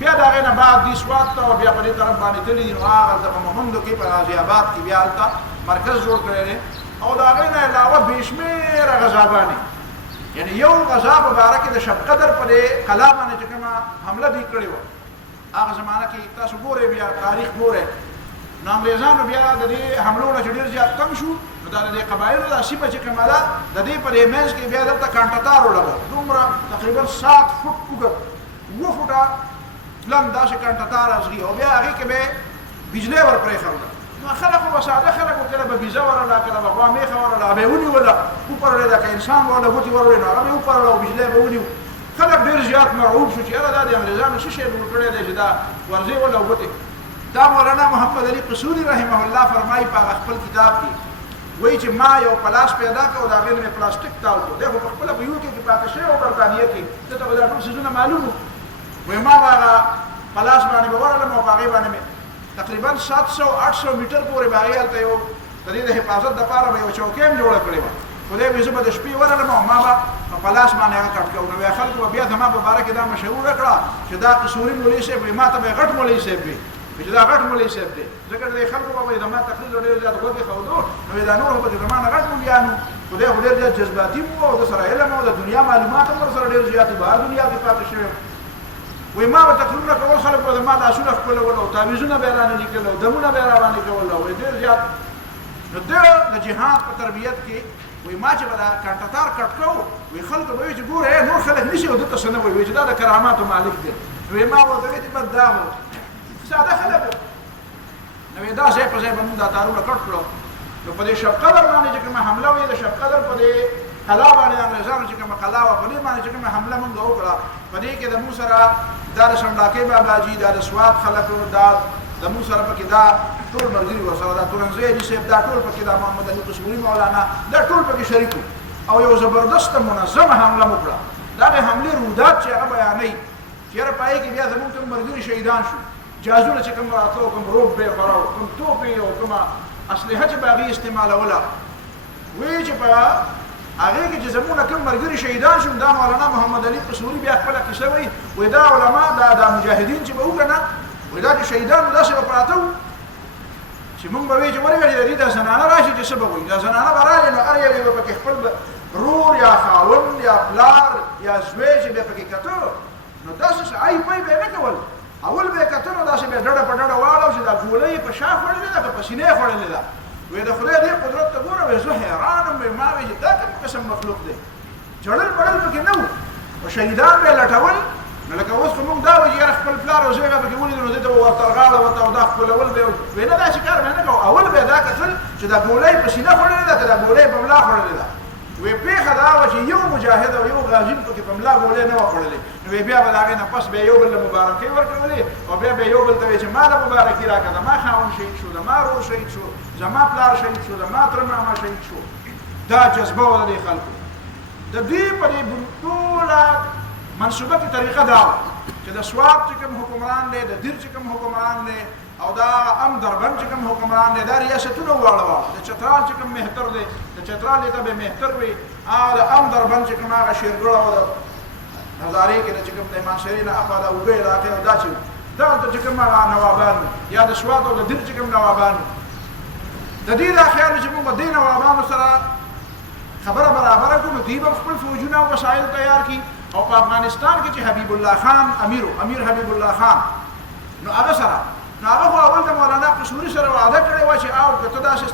بیا د هغې نه بعد دې سوات ته او بیا په دې طرف باندې تللي دي. نو هغه په مهمندو کې په غازي آباد کې بیا هلته مرکز جوړ کړی دی او د هغې نه علاوه بې شمېره غزاګانې، یعنې یو غزا په باره کې د شب قدر په دې قلا باندې چې کومه حمله دوی کړې وه هغه زمانه کې تاسو ګورئ، بیا تاریخ ګورئ. نو انګرېزانو بیا د دې حملو نه چې ډېر زیات تنګ شو، نو دا د دې قبایلو دا سیمه چې کومه ده د دې په دې منځ کې بیا دلته کانټتار ولګه، دومره تقریبا 7 فوټ اوږد 2 فوټه لم داسې کانټتار ازغي او بیا هغې کې به بجلۍ ور پرېښوده. نو خلک به ساده خلک و، کله به بیزه ورله، کله به غوا میخه ورله، هغه به یې ونیوله وپرړې ده، که انسان به ورله ګوتې وروړې نو هغه به یې وپرړه او بجلۍ به ونیو. خلک ډېر زیات مرعوب شو چې یاره دا د انګرېزانو څه شی جوړ کړی دی چې دا ورځې وله او ګوتې. دا مولانا محمد علي قصوري رحمه الله فرمایي په هغه خپل کتاب کې، وایي چې ما یو پلاس پیدا کړ او د هغې نه مې پلاستیک تاو کړ. دی خو په خپله په UK کې پاتې شوی او برطانیه کې، دلته به دا ټول څیزونه معلوم وو. وایي ما به هغه پلاس باندې به ورغلم او په هغې باندې مې تقریبا 700-800 میټر پورې به هغې هلته یو د دې د حفاظت دپاره به یو چوکۍ هم جوړه کړې وه. خدای به زه به د شپې ورغلم او ما به په لاس باندې هغه کټ کړو. نو خلکو به بیا زما په باره کې دا مشهوره کړه چې دا قصوري مولوي صاحب وایي ما ته به یې غټ مولوي صاحب وي چې دا غټ مولوي صاحب دی. ځکه د خلکو به وایي زما تقریر ډېر زیات غوږې ښودو، نو دا نور به د زما نه غټ مولویان وو. خدای خو ډېر زیات جذباتي وو او د سره علم او د دنیا معلومات هم ورسره ډېر زیات وو، بهر دنیا کې پاتې شوی. وایي ما به تقریرونه کول، خلک به زما لاسونه ښکلول او تعویضونه به یې رانه لیکل او دمونه به یې راباندې کول. وایي ډېر زیات. نو ده د جهاد په تربیت کې وایي ما چې به دا کانټتار کټ کړو، وایي خلکو به وایي چې ګوره نور خلک نشي او دلته څه نه وایي، چې دا د کراماتو مالک دی. وایي ما ورته وایي چې بد دا و ساده خلک وو. نو وایي دا ځای په ځای به مونږ دا تارونه کټ کړو. نو په دې شب قدر باندې چې کومه حمله وایي د شب قدر په دې قلا باندې انګرېزانو چې کومه قلا وه په دې باندې چې کومه حمله مونږ وکړه، په دې کې د مونږ سره دا د شمډاکۍ باباجي، دا د سوات خلکو، دا د مونږ سره پکې دا ټول ملګري ورسره، دا تورنزی حاجي صاحب، دا ټول پکې، دا محمد علي قصوري مولانا، دا ټول پکې شریک وو او یو زبردسته منظمه حمله مو کړه. دا د حملې رودات چې هغه بیانوي چې یاره په هغې کې بیا زمونږ کوم ملګري شهیدان شو، جهازونه چې کوم راتلو، کوم روب به یې خوراو، کوم توپې او کومه اسلحه چې به هغې استعمالوله. وایي چې په هغې کې چې زمونږ کوم ملګري شهیدان شو، دا مولانا محمد علي قصوري بیا خپله کیسه وایي، وایي دا علما دا مجاهدین چې به وو که نه، وایي دا د شهیدانو داسې به پراته وو چې مونږ به وایي چې ورېږه د دې دا زنانه راشي چې څه به وایي. دا زنانه به راغلې نو هر یوې به پکې خپل رور یا خاوند یا پلار یا زوی چې به یې پکې کته، نو داسې څه ای پی به یې نه کول. اول به یې کته نو داسې به یې ډډه په ډډه واړو چې دا ګوله یې په شا خوړلې ده که په سینې یې خوړلې ده. وایي د خدای دې قدرت ته ګوره، وایي زه حیران یم. وایي ما وایي چې دا کوم قسم مخلوق دی، جړل بړل پکې نه وو او شهیدان به یې لټول. نو لکه اوس خو مونږ دا وایي چې یاره خپل پلار او زوی به پکې ولید نو دې ته به ورته غاړه ورته او دا ښکلول به یې وایي نه داسې کار به یې نه کوو. اول به یې دا کتل چې دا ګوله یې په سینه خوړلې ده که دا ګوله یې په ملا خوړلې ده. وایي پېښه دا وه چې یو مجاهد او یو غازي پکې په ملا ګولې نه وه خوړلې. نو وایي بیا به د هغې نه پس به یې یو بل له مبارکۍ ورکولې او بیا به یې یو بل ته وایي چې ما له مبارکي راکړه، زما خاوند شهید شو، زما رور شهید شو، زما پلار شهید شو، زما تره ماما شهید شو. دا جذبه وه د دې خلکو. د دوی په دې ټوله منصوبه کې طریقه دا وه چې د سوات چې کوم حکمران دی، د دیر چې کوم حکمران دی او دا ام دربند چې کوم حکمران دی، دا ریاستونه واړه واړه. د چترال چې کوم مهتر دی، د چترال ته به مهتر وي، او د ام دربند چې کوم هغه شیرګړه او د هزارې کې چې کوم د مانشري نه اخوا د اوږې علاقې او دا چې دلته چې کوم هغه نوابان یا د سوات او د دیر چې کوم نوابان، د دې دا خیال چې موږ دې نوابانو سره خبره برابره کړو، دوی به خپل فوجونه او وسایل تیار کړي. او په افغانستان کې چې حبیب الله خان امیر حبیب الله خان، نو هغه سره نو هغه خو اول د مولانا قصوري سره وعده کړې وه چې او که ته داسې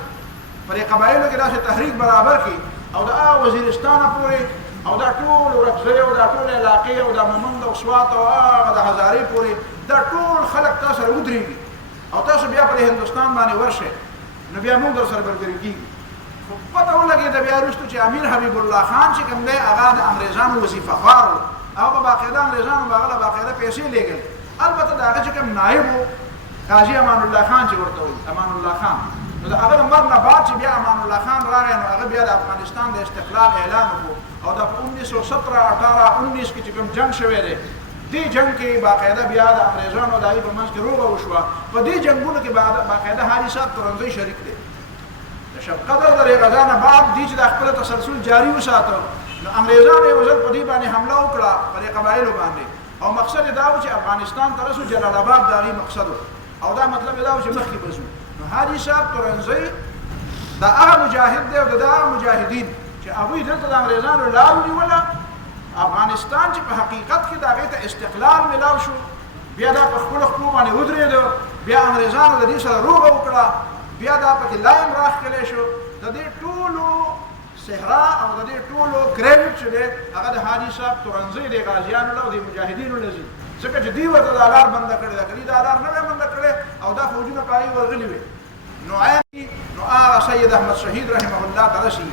په دې قبایلو کې داسې تحریک برابر کړي او د وزیرستانه پورې او دا ټول ورکزی او دا ټول علاقې او دا مومند او سوات او هغه د هزارې پورې دا ټول خلک تاسو سره ودرېږي او تاسو بیا په هندوستان باندې ورشئ نو بیا موږ در سره ملګري کېږو. خو پته ولګېده بیا وروسته چې امیر حبیب الله خان چې کوم دی هغه د انګریزانو وظیفه خوار و، هغه به باقاعده انګریزانو به هغه له باقاعده پیسې لېږلې. البته د هغه چې کوم نایب و قاضي امان الله خان چې ورته وایي امان الله خان، نو د هغه د مرګ نه بعد چې بیا امان الله خان راغی نو هغه بیا د افغانستان د استقلال اعلان وکړو او د 1917 18 19 کې چې کوم جنګ شوی دی دې جنگ کې باقاعده بیا د انګریزانو د هغې په منځ کې روغه وشوه. په دې جنګونو کې باقاعده حاجي صاحب تورنزی شریک دی. د شب قدر د غزا نه بعد دې چې د خپل تسلسل جاري وساته نو انګریزانو یو ځل په دې باندې حمله وکړه په دې قبایلو باندې او مقصد یې دا و چې افغانستان ته رسو، جلال آباد د هغې مقصد او دا مطلب یې دا و چې مخکې به ځو. نو حاجي صاحب تورنزی د هغه مجاهد دی او د هغه مجاهدین چې هغوی دلته د انګریزانو لار ونیوله افغانستان چې په حقیقت کې د هغې ته استقلال ملاو شو، بیا دا په خپلو خپلو باندې ودرېده، بیا انګریزانو د دې سره روغه وکړه، بیا دا پکې لایم راښکلی شو. د دې ټولو صحرا او د دې ټولو کریډټ چې دی هغه د حاجي صاحب تورنزی د غازیانو له او د مجاهدینو له ځي، ځکه چې دوی ورته دا لار بنده کړې ده. که دوی دا لار نه وی بنده کړې او دا فوجونه په هغې ورغلي وي نو هغه سید احمد شهید رحمه الله ته رسي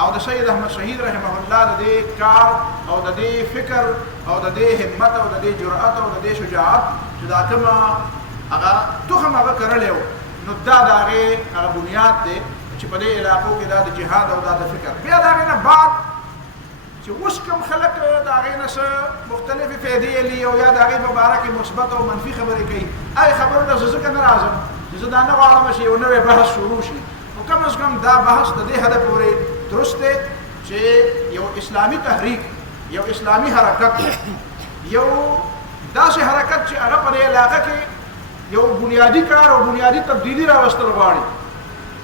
او د سید احمد شهید رحمه الله د دې کار او د دې فکر او د دې همت او د دې جرأت او د دې شجاعت چې دا کومه هغه تخم هغه کرلی و نو دا د هغې هغه بنیاد دی چې په دې علاقو کې دا د جهاد او دا د فکر. بیا د هغې نه بعد چې اوس کوم خلک د هغې نه څه مختلفې فایدې لي او یا د هغې په باره کې مثبت او منفي خبرې کوي، هغې خبرو ته زه ځکه نه راځم چې زه دا نه غواړم چې یو نوی بحث شروع شي. خو کم از کم دا بحث د دې حده پورې درست دی چې یو اسلامي تحریک، یو اسلامي حرکت، یو داسې حرکت چې هغه په دې علاقه کې یو بنیادي کار او بنیادي تبدیلي راوستل غواړي،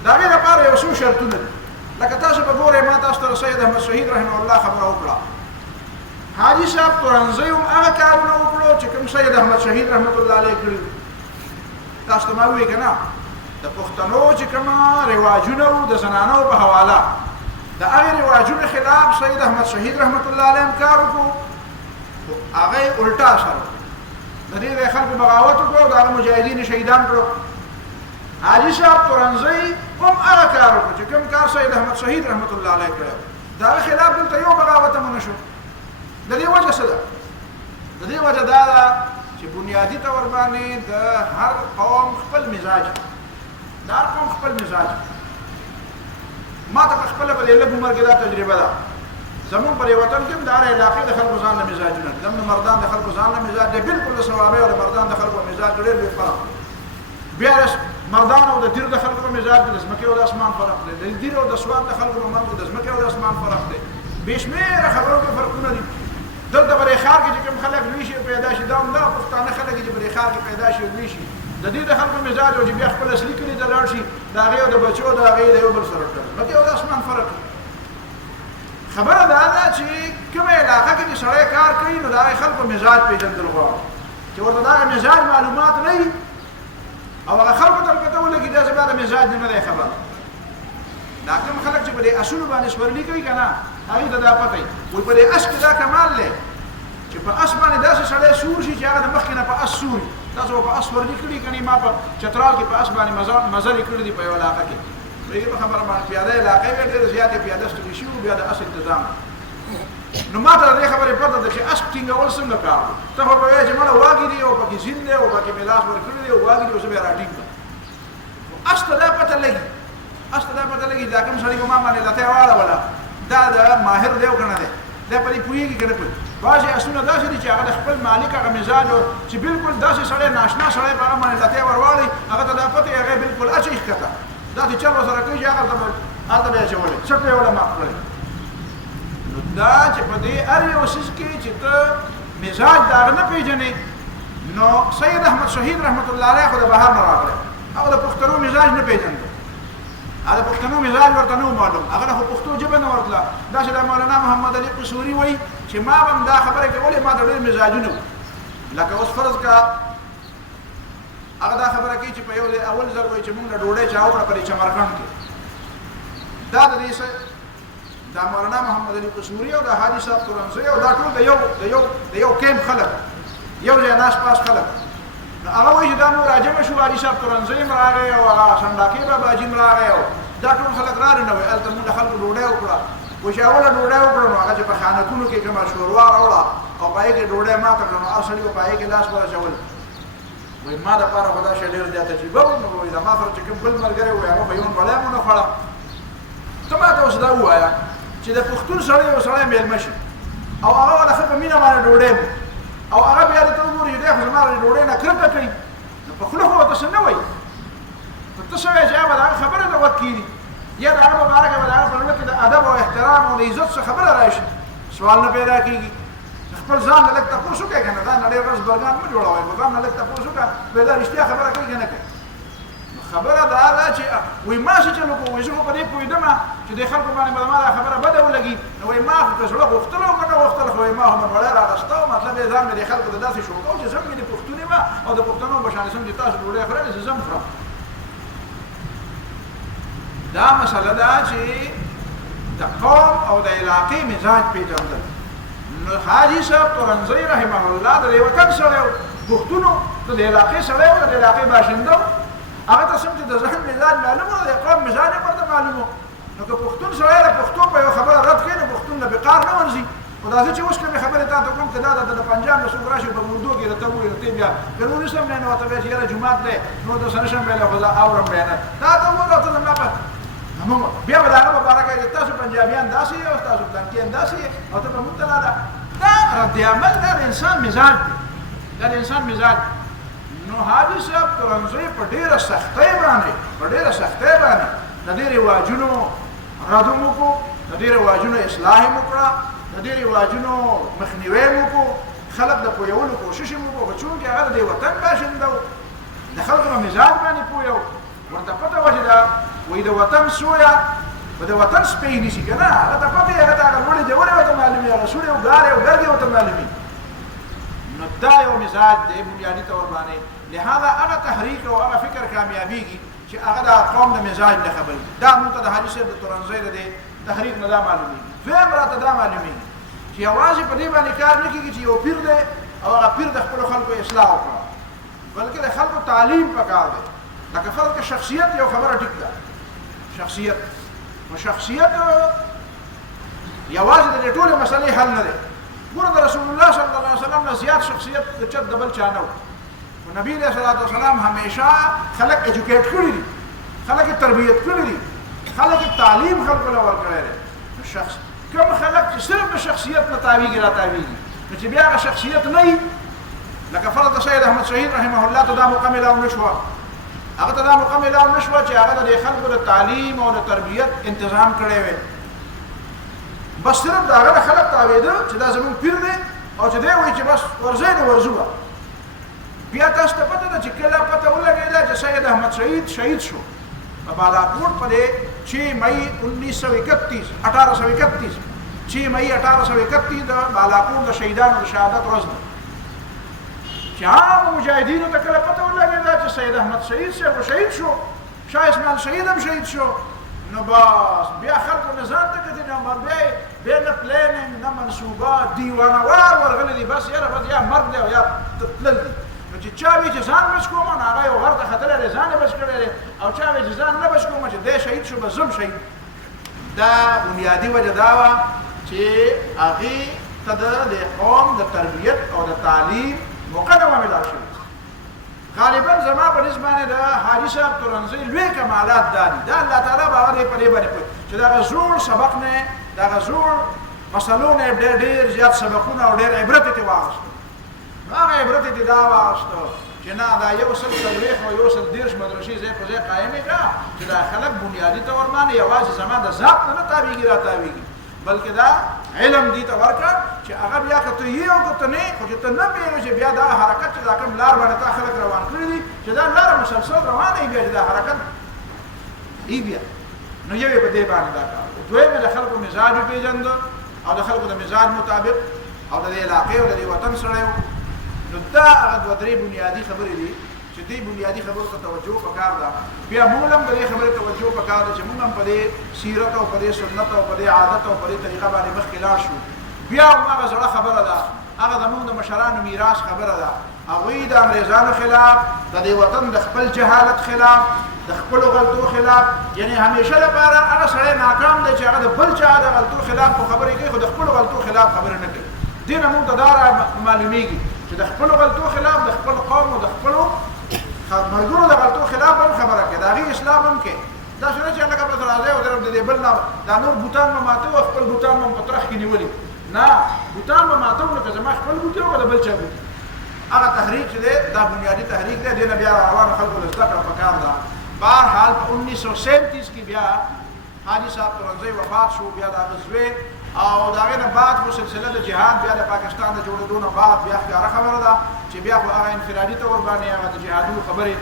د هغې لپاره یو څو شرطونه دي. لکه تاسو به ګورئ ما تاسو ته سید احمد شهید رحمه الله خبره وکړه، حاجي صاحب تورنزی هم هغه کارونه وکړو چې کوم سید احمد شهید رحمت الله علیه کړي. تاسو ته ما ووایي که نه د پښتنو چې کومه رواجونه وو د زنانو په حواله د هغې رواجونو خلاف سید احمد شهید رحمت الله علیه هم کار وکړو، خو هغه یې الټا اثر وکړو، د دې د خلکو بغاوت وکړو، د هغه مجاهدین شهیدان کړو. حاجي صاحب تورنزی هم هغه کار وکړو چې کوم کار سید احمد شهید رحمت الله علیه کړی د هغه خلاف دلته یو بغاوت هم ونه شو. د دې وجه څه ده؟ د دې وجه دا ده چې بنیادي طور باندې د هر قوم خپل مزاج، د هر قوم خپل مزاج. ما ته په خپله په دې لږ عمر کې دا تجربه ده، زمونږ په دې وطن کې هم د هر علاقې د خلکو ځان له مزاجونه دي. زموږ مردان د خلکو ځان له مزاج دی، بلکل د صوابۍ او د مردان د خلکو مزاج ډېر لوی فرق دی. بیا د مردان او د دیر د خلکو په مزاج کې د ځمکې او د اسمان فرق دی، د دیر او د سواد د خلکو په منځ کې د ځمکې او د اسمان فرق دی. بې شمېره خبرو کې فرقونه دي. دلته په دې ښار کې چې کوم خلک لوی شي پیدا شي دا هم دا پښتانه خلک چې په دې ښار کې پیدا شي لوی شي د دې د خلکو مزاج او چې بیا خپل اصلي کلي ته لاړ شي د هغې او د بچو د هغې د یو بل سره ځمکې او د اسمان فرق دی. خبره دا ده چې کومه علاقه کې چې سړی کار کوي نو د هغې خلکو مزاج پېژندل غواړي چې ورته د هغه مزاج معلومات نه وي او هغه خلکو ته پته ولګي دا زما د مزاج نه دی خبر. دا کوم خلک چې په دې اصولو باندې سورلي کوي که نه هغوی ته دا پته وي وایي په دې اس کې دا کمال دی چې په اس باندې داسې سړی سور شي چې هغه د مخکې نه په اس سوري. تاسو به په اس ورلي کړي که نه ما په چترال کې په اس باندې مزلې کړي دي په یو علاقه کې په خبره باندې پیاده علاقې وې ډېرې زیاتې پیاده ستړي شي وو بیا د اس انتظام نو ما ته د دې خبرې پته ده چې اس ټینګول څنګه کار دی. ته خو به وایې چې مړه واګې دي او پکې زین دی او پکې مې لاس ورکړی دی او واګې دي او زه به یې راټینګ کړم. اس ته دا پته لګي، اس ته دا پته لګي دا کوم سړي په ما باندې لته واړوله دا د ماهر دی او که نه دی دا په دې پوهېږي که نه پوهېږي. بعضې اسونه داسې دي چې هغه د خپل مالک هغه مزاج چې بلکل داسې سړی ناشنا سړی په هغه باندې لتې ورواړي هغه ته دا پته هغه بلکل اچوي ښکته داسې چل ورسره کوي چې هغه هلته به یې اچولی څټ به یې وله مات کړی. نو دا چې په دې هر یو څیز کې چې ته مزاج د هغه نه پېژنې نو سید احمد شهید رحمت الله علیه خو د بهر نه راغلی هغه د پښتنو مزاج نه پېژنده، هغه د پښتنو مزاج ورته نه و معلوم، هغه نه خو پښتو ژبه نه ورتله. داسې د مولانا محمد علي قصوري وایي چې ما به هم دا خبره کولې ما ته ډېر مزاجونه وو. لکه اوس فرض کا هغه دا خبره کوي چې په یو اول ځل وایي چې موږ له ډوډۍ چا وکړه په دې چمرقند کې دا د دې دا مولانا محمد علي قصوري او دا حاجي صاحب تورنزي او دا ټول د یو کیم خلک یو ځای ناس پاس خلک نو هغه وایي چې دا مو راجمه شو حاجي صاحب تورنزي راغی او هغه سنداکي بابا جیم راغی او دا ټول خلک راغلي نو هلته موږ خلکو ډوډۍ وکړه و چې اوله ډوډۍ وکړه نو هغه چې په خانکونو کې کومه شوروا راوړه او پای کې ډوډۍ ماته کړه نو هر سړي په پای کې لاس ورچول وای ما د پاره خدا شه ډېر زیاته چې به نو وای دا ما سره چې کوم بل ملګری وای هغه به یو بلای مونږ نه خړه ته ما ته اوس دا وایا چې د پښتون سړی او سړی میلمه شي او هغه ولا خپل مینه باندې ډوډۍ او هغه بیا ته وګوري دا خو زما ډوډۍ نه کړته کوي په خله هو تاسو نه وای ته څه وایي چې هغه خبره ده وکړي یا دا هغه مبارک به دا په لور کې د ادب او احترام او د عزت څخه خبره راشي سوال نه پیدا کیږي خپل ځان له تاسو کې کنه دا نړۍ ورځ برګان مو جوړوي په ځان له تاسو کې به دا رښتیا خبره کوي کنه خبره دا ده چې وای ما چې چلو کوی زه په دې پوهیدم چې د خلکو باندې ما خبره بده ولګي نو وای ما خو زړه غوښتل او کنه غوښتل خو ما هم ولا راغستو مطلب یې ځان د خلکو د داسې شوکو چې زموږ د پښتوني ما او د پښتنو بشانه سم چې تاسو ډوډۍ خورئ چې زم خورم دا مسله ده چې د قوم او د علاقې مزاج پیژندل نو حاجي صاحب تورنزي رحمه الله د وطن سره پښتونو د علاقې سره او د علاقې باشندو هغه ته سم چې د ځان مزاج معلومه د قوم مزاج پرته معلومه نو که پښتون سره د پښتو په یو خبره رد کړي نو پښتون نه بقار نه ورځي او دا چې اوس کومه خبره تاسو کوم کدا د پنجاب نو سوګرا شو په اردو کې راته وایي ته بیا قانون سم نه نو ته بیا چې جمعه ده نو د سره شم ویل خدا اورم بیان دا ته وره ته نه پات بیا به هغه مبارکه تاسو پنجابیان داسې او تاسو پلانکیان داسې او ته په مونږ دا رد عمل دا انسان مزاج دی دا انسان مزاج نو حاجي صاحب تورنزي په ډیره سختۍ باندې د دې رواجونو ردمو کو د دې رواجونو اصلاح مو کړه د دې رواجونو مخنیوي مو کو خلق د پویولو کوشش مو کو چون کې هغه د وطن باشندو د خلکو مزاج باندې پویو ورته پته وځي دا وې د وطن سویا و د وطن سپې نشي کنه هغه ته پته هغه ته وړي دی وړي وته معلومي هغه سوري او غاره او ګرګي وته معلومي نو دا یو مزاج دی بنیادی تور باندې لہذا هغه تحریک او هغه فکر کامیابیږي چې هغه د قوم د مزاج د خبرې دا موږ ته د حدیث د تورنزي د تحریک نه دا معلومي فهم راته دا معلومي چې اواز په دې باندې کار نه کیږي چې یو پیر دی او هغه پیر د خپل خلکو اصلاح وکړي بلکې د خلکو تعلیم پکار دی لکه فرق شخصیت یو خبره ټیک ده شخصیت وشخصیت یوازې د ټولو مسلې حل نه ده ګوره د رسول الله صلی الله علیه وسلم نه زیات شخصیت د چت دبل چانه او نبی علیہ الصلوۃ والسلام همیشه خلق ایجوکیټ کړی دي خلق تربیت کړی دي خلق تعلیم خلق له ورکړی دي شخص کوم خلق چې صرف د شخصیت نه تابعیږي را تابعیږي چې بیا هغه شخصیت نه وي لکه فرض سید احمد شهید رحمه الله ته دا مکمل او نشوه هغه ته دا مکمل او نشوه چې هغه د خلکو د تعلیم او د تربیت تنظیم کړی وي بس صرف دا هغه خلق تابعیده چې دا زمون پیر دی او چې دی وایي چې بس ورځي نه ورځوه بیا تاسو ته پته ده چې کله پته ولګېده چې سید احمد شهید شهید شو په بالاکوټ په 6 مئی 1831 6 مئی 1831 د بالاکوټ د شهیدانو د شهادت ورځ ده چې عام مجاهدینو ته کله پته ولګېده چې سید احمد شهید شو شاه اسماعیل شهید هم شهید شو نو بس بیا خلکو نظام ته کتي نو بیا نه پلانینګ نه منصوبات دیوانوار ورغلي دي بس یاره بس یا مرګ دی او یا تلل دي نو چې چا وی چې ځان بچ کوم نه هغه یو ورته خطر لري ځان بچ کړي او چا وی چې ځان نه بچ کوم چې دی شهید شو به زم شهید دا بنیادی وجه دا و چې هغه ته د قوم د تربیت او د تعلیم مقدمه ملال شي غالبا زما په نسبانه د حاجی صاحب تورنزي لوی کمالات دادي دا الله تعالی باندې په دې باندې چې دا غزور سبق نه دا غزور مسلونه ډېر زیات سبقونه او ډېر عبرت ته واغست هغه عبرت ته دا واغست چې نه دا یو څل تلويخ او یو څل دیرش مدرسې زې په ځای قائمه کا چې دا خلک بنیادی تور باندې یوازې زما د ذات نه تابعیږي را تابعیږي بلکې دا علم دي ته ورکړه چې هغه بیا کته یو کته نه خو چې ته نه پیږي چې بیا دا حرکت چې دا کوم لار باندې تا خلک روان کړی دي چې دا لار مسلسل روانه بیا دا حرکت ای بیا نو یو په دې باندې دا کار دوی د خلکو مزاج پیژند او د خلکو د مزاج مطابق او د علاقې او د وطن سره نو دا هغه دوه درې بنیادی خبرې دي چې چې دې بنیادی خبرو ته توجه وکړ دا بیا موږ هم دې خبره توجه وکړ چې موږ هم په دې سیرت او په دې سنت او په دې عادت او په دې طریقه باندې مخکې لاړ شو بیا هغه زړه خبره ده هغه زموږ د مشرانو میراث خبره ده هغوی د انګریزانو خلاف د دې وطن د خپل جهالت خلاف د خپل غلطو خلاف یعنی همیشه لپاره هغه سړی ناکام دی چې هغه د بل چا د غلطو خلاف خبرې کوي خو د خپل غلطو خلاف خبرې نه کوي دې نه موږ ته دا معلومیږي چې د خپل غلطو خلاف د خپل قوم او د خپلو مرګونو د غلطو خلاف هم خبره کوي د هغې اسلام هم کوي دا څنګه چې هلکه بس راځي او د دې بل نه دا نور بوتان به ماته او خپل بوتان به په ترخ کې نیولي نه بوتان به ماته نو که زما خپل بوتي او د بل چا بوتي هغه تحریک چې دی دا بنیادي تحریک دی دې نه بیا روانو خلکو له زده کړه پکار ده بهرحال په 1937 کې بیا حاجي صاحب ترنزی وفات شو بیا د هغه زوی او د هغې نه بعد خو سلسله د جهاد بیا د پاکستان د جوړېدو نه بعد بیا ښکاره خبره ده چې بیا خو هغه انفرادي طور باندې هغه د جهادونو خبرې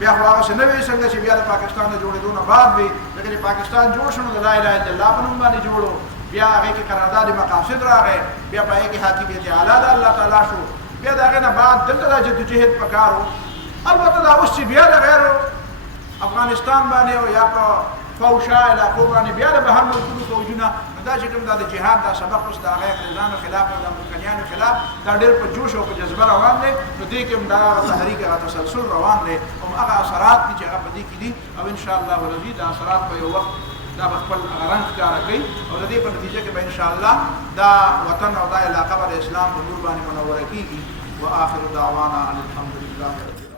بیا خو هغه څه نه وي څنګه چې بیا د پاکستان د جوړېدو نه بعد وي لکه چې پاکستان جوړ شو نو د لا اله الا الله په نوم باندې جوړو بیا هغې کې قرارداد مقاصد راغی بیا په هغې کې حاکمیت اعلی د الله تعالی شو بیا د هغې نه بعد دلته دا جدوجهد پکار و البته دا اوس چې بیا د غیر افغانستان باندې او یا په فوشا علاقو باندې بیا د بهر ملکونو فوجونه دا چې کوم دا د جهاد دا سبق اوس د هغې انګریزانو خلاف او د امریکایانو خلاف دا ډېر په جوش او په جذبه روان دی نو دې کې هم دا تحریک هغه تسلسل روان دی هم هغه اثرات دي چې هغه په دې کې دي او انشاءالله العزیز دا اثرات په یو وخت دا به خپل هغه رنګ ښکاره کوي او د دې په نتیجه کې به انشاءالله دا وطن او دا علاقه به د اسلام په نور باندې منوره کېږي واخر دعوانا ان الحمد لله رب العالمين